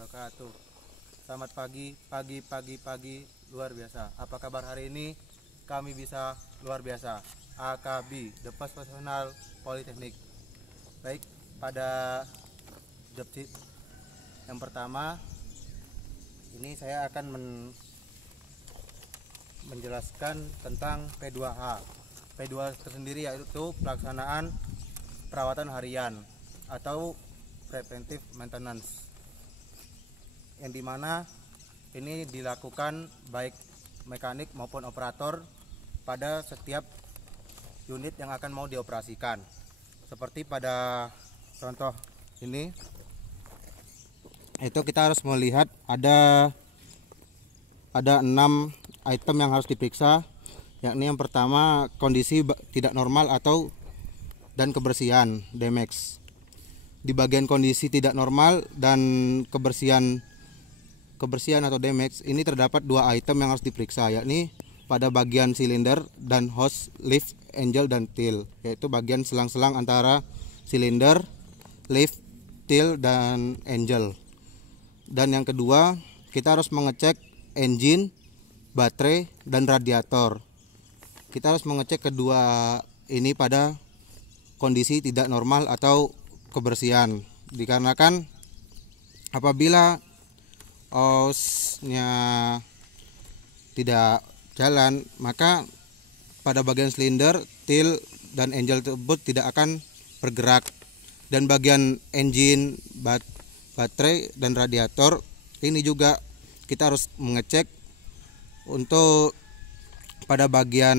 wabarakatuh. Selamat pagi luar biasa. Apa kabar hari ini? Kami bisa luar biasa. AKB, The Professional Polytechnic. Baik, pada job sheet yang pertama ini saya akan menjelaskan tentang P2H. P2 tersendiri yaitu pelaksanaan perawatan harian atau preventive maintenance, yang dimana ini dilakukan baik mekanik maupun operator pada setiap unit yang akan mau dioperasikan. Seperti pada contoh ini, itu kita harus melihat ada 6 item yang harus diperiksa, yakni yang pertama kondisi tidak normal dan kebersihan damage. Di bagian kondisi tidak normal dan kebersihan atau damage ini terdapat 2 item yang harus diperiksa, yakni pada bagian silinder dan hose, lift, angel dan tail, yaitu bagian selang-selang antara silinder, lift, tail dan angel. Dan yang kedua, kita harus mengecek engine, baterai dan radiator. Kita harus mengecek kedua ini pada kondisi tidak normal atau kebersihan, dikarenakan apabila hose-nya tidak jalan, maka pada bagian silinder, tail dan angel tersebut tidak akan bergerak, dan bagian engine, baterai dan radiator ini juga kita harus mengecek untuk pada bagian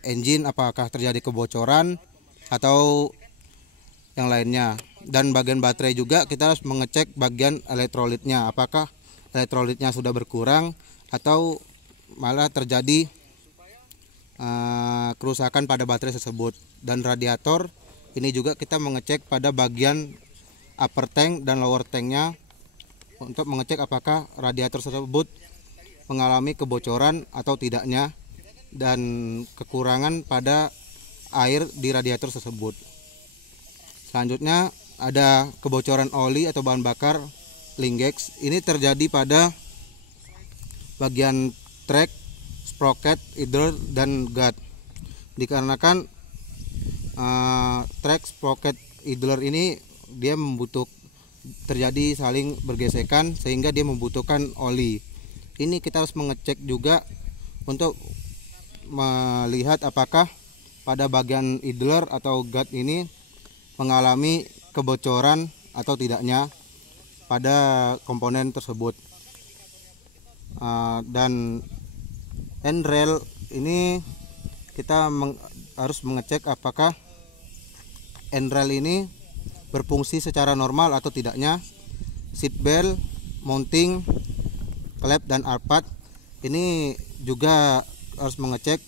engine apakah terjadi kebocoran atau yang lainnya, dan bagian baterai juga kita harus mengecek bagian elektrolitnya, apakah elektrolitnya sudah berkurang atau malah terjadi kerusakan pada baterai tersebut. Dan radiator ini juga kita mengecek pada bagian upper tank dan lower tanknya untuk mengecek apakah radiator tersebut mengalami kebocoran atau tidaknya dan kekurangan pada air di radiator tersebut. Selanjutnya ada kebocoran oli atau bahan bakar linkage. Ini terjadi pada bagian track, sprocket, idler dan guard. Dikarenakan track, sprocket, idler ini dia terjadi saling bergesekan sehingga dia membutuhkan oli. Ini kita harus mengecek juga untuk melihat apakah pada bagian idler atau guard ini mengalami kebocoran atau tidaknya pada komponen tersebut. Dan handrail ini kita harus mengecek apakah handrail ini berfungsi secara normal atau tidaknya. Seat belt, mounting, klep dan arpad ini juga harus mengecek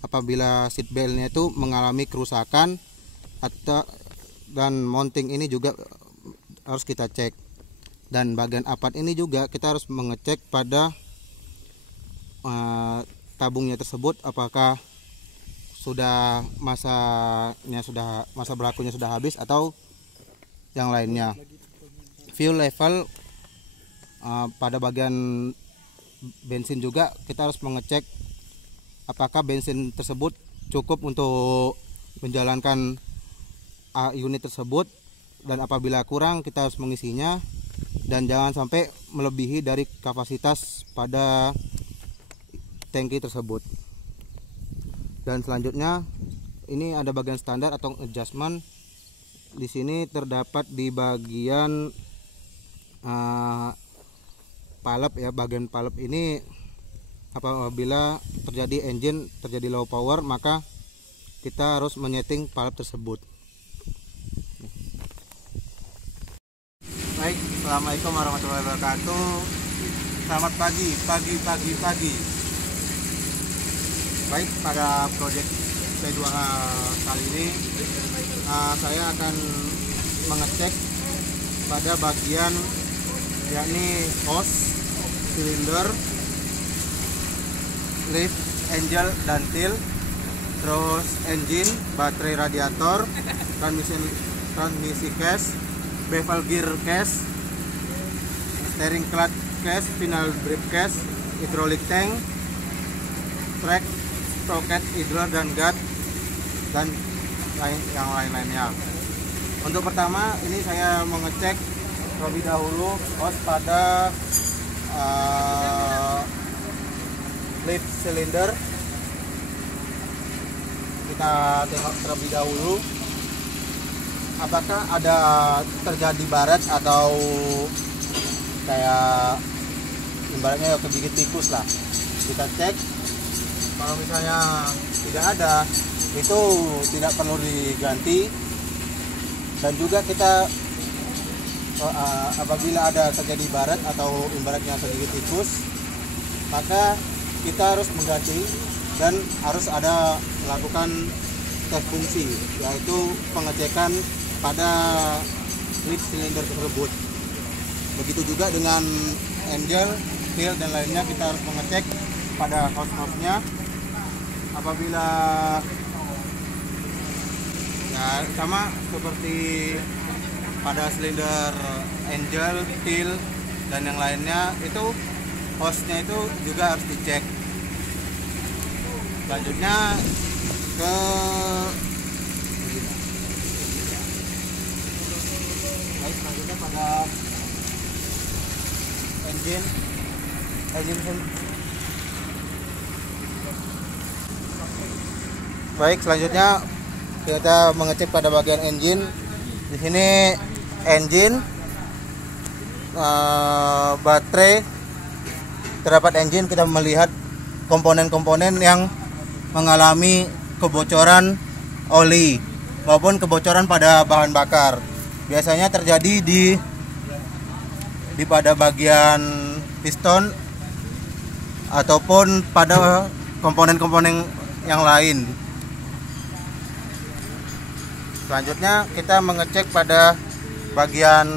apabila seat beltnya itu mengalami kerusakan dan mounting ini juga harus kita cek. Dan bagian arpad ini juga kita harus mengecek pada tabungnya tersebut apakah masa berlakunya sudah habis atau yang lainnya. Fuel level pada bagian bensin juga kita harus mengecek apakah bensin tersebut cukup untuk menjalankan unit tersebut, dan apabila kurang kita harus mengisinya dan jangan sampai melebihi dari kapasitas pada tangki tersebut. Dan selanjutnya ini ada bagian standar atau adjustment. Di sini terdapat di bagian palep ya, bagian palep ini apabila terjadi low power maka kita harus menyeting palep tersebut. Baik, assalamualaikum warahmatullahi wabarakatuh. Selamat pagi. Baik, pada proyek P2H kali ini saya akan mengecek pada bagian yakni hose, silinder, lift, angel dan tail, terus engine, baterai, radiator, transmisi case, bevel gear case, steering clutch case, final brake case, hydraulic tank, track, sprocket, idler dan guard, dan yang lain-lainnya. Untuk pertama ini saya mengecek terlebih dahulu hose pada lead cylinder. Kita tengok terlebih dahulu apakah ada terjadi baret atau kayak ibaratnya kegigit tikus lah. Kita cek, kalau misalnya tidak ada, itu tidak perlu diganti. Dan juga kita apabila ada terjadi baret atau ibaratnya kegigit tikus, maka kita harus mengganti dan harus ada melakukan tes fungsi, yaitu pengecekan pada lead cylinder tersebut. Begitu juga dengan angel, peel dan lainnya, kita harus mengecek pada hose-nya. Apabila ya sama seperti pada silinder angel, peel dan yang lainnya, itu hose-nya itu juga harus dicek. Selanjutnya ke selanjutnya pada engine. Baik, selanjutnya kita mengecek pada bagian engine. Di sini engine, baterai, terdapat engine. Kita melihat komponen-komponen yang mengalami kebocoran oli maupun kebocoran pada bahan bakar. Biasanya terjadi di pada bagian piston ataupun pada komponen-komponen yang lain. Selanjutnya kita mengecek pada bagian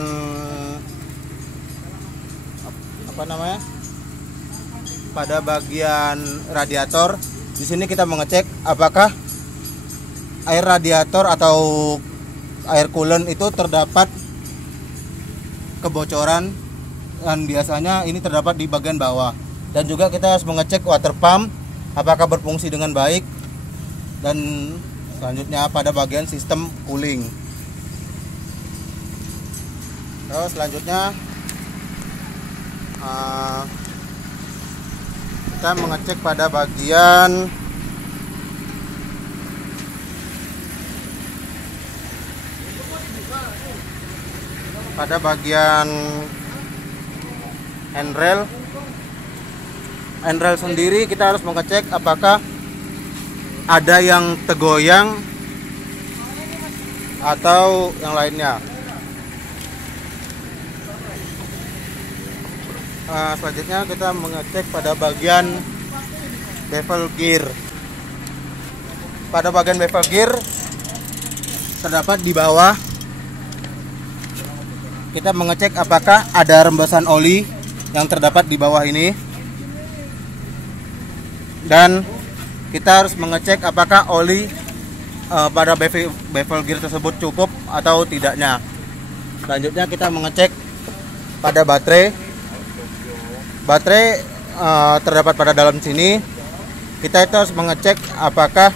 pada bagian radiator. Di sini kita mengecek apakah air radiator atau air coolant itu terdapat kebocoran, dan biasanya ini terdapat di bagian bawah. Dan juga kita harus mengecek water pump apakah berfungsi dengan baik, dan selanjutnya pada bagian sistem cooling. Terus selanjutnya kita mengecek pada bagian handrail. Handrail sendiri kita harus mengecek apakah ada yang tergoyang atau yang lainnya. Selanjutnya kita mengecek pada bagian bevel gear. Pada bagian bevel gear terdapat di bawah. Kita mengecek apakah ada rembesan oli yang terdapat di bawah ini, dan kita harus mengecek apakah oli pada bevel gear tersebut cukup atau tidaknya. Selanjutnya kita mengecek pada baterai. Baterai terdapat pada dalam sini. Kita itu harus mengecek apakah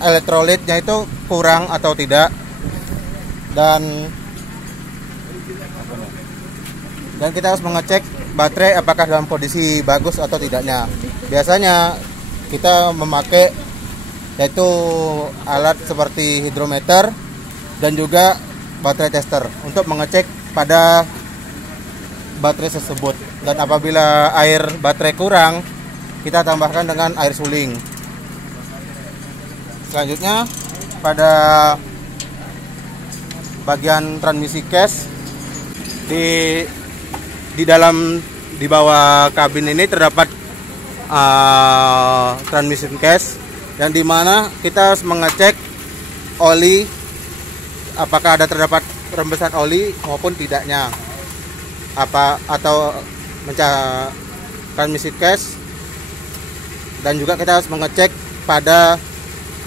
elektrolitnya itu kurang atau tidak, dan kita harus mengecek baterai apakah dalam kondisi bagus atau tidaknya. Biasanya kita memakai yaitu alat seperti hidrometer dan juga baterai tester untuk mengecek pada baterai tersebut. Dan apabila air baterai kurang, kita tambahkan dengan air suling. Selanjutnya pada bagian transmisi case, di bawah kabin ini terdapat transmission case, yang dimana kita harus mengecek oli apakah ada terdapat rembesan oli maupun tidaknya, atau transmission case. Dan juga kita harus mengecek pada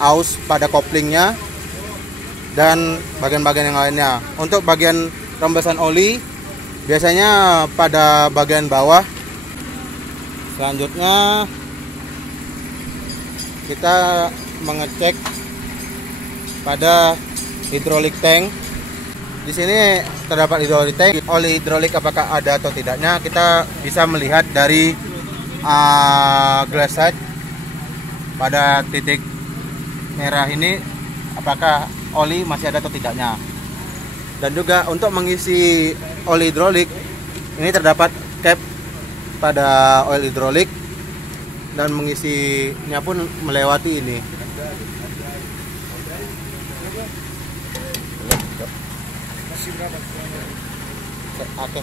aus pada koplingnya dan bagian-bagian yang lainnya. Untuk bagian rembesan oli biasanya pada bagian bawah. Selanjutnya kita mengecek pada hidrolik tank. Di sini terdapat hidrolik tank. Oli hidrolik apakah ada atau tidaknya kita bisa melihat dari glass side pada titik merah ini, apakah oli masih ada atau tidaknya. Dan juga untuk mengisi oli hidrolik ini terdapat cap pada oil hidrolik, dan mengisinya pun melewati ini. Oke,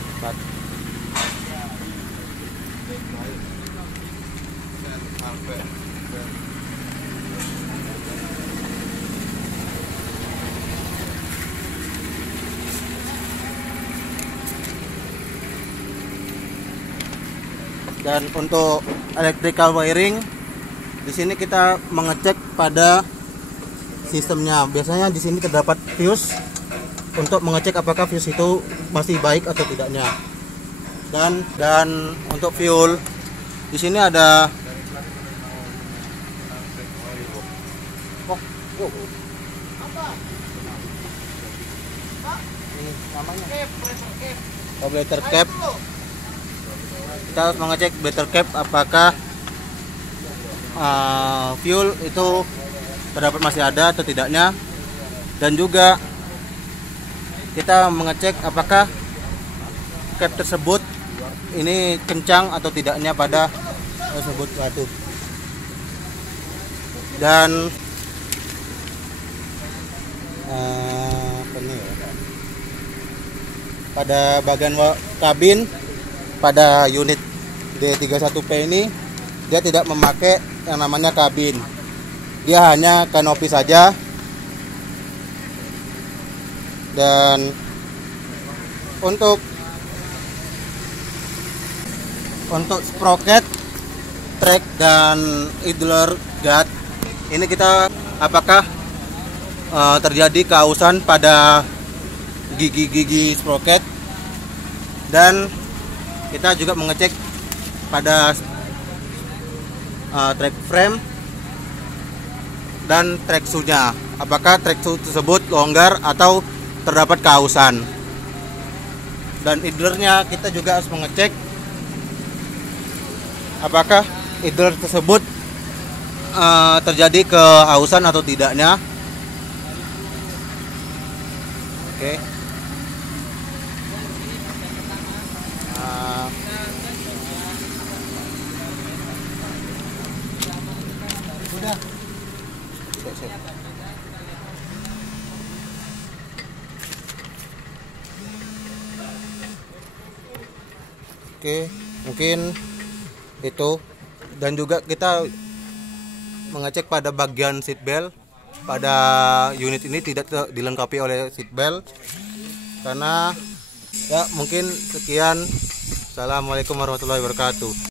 dan untuk electrical wiring di sini kita mengecek pada sistemnya. Biasanya di sini terdapat fuse untuk mengecek apakah fuse itu masih baik atau tidaknya. Dan untuk fuel di sini ada ini namanya carburetor cap. Kita harus mengecek battery cap apakah fuel itu terdapat masih ada atau tidaknya, dan juga kita mengecek apakah cap tersebut ini kencang atau tidaknya pada tersebut batu. Dan pada bagian kabin pada unit D31P ini dia tidak memakai yang namanya kabin, dia hanya kanopi saja. Dan untuk sprocket, track dan idler guard ini kita apakah terjadi keausan pada gigi-gigi sprocket. Dan kita juga mengecek pada track frame dan track shoe-nya, apakah track shoe tersebut longgar atau terdapat keausan. Dan idlernya kita juga harus mengecek apakah idler tersebut terjadi keausan atau tidaknya. Oke. Sudah. Oke, mungkin itu. Dan juga kita mengecek pada bagian seat belt. Pada unit ini tidak dilengkapi oleh seat belt karena ya mungkin sekian. Assalamualaikum warahmatullahi wabarakatuh.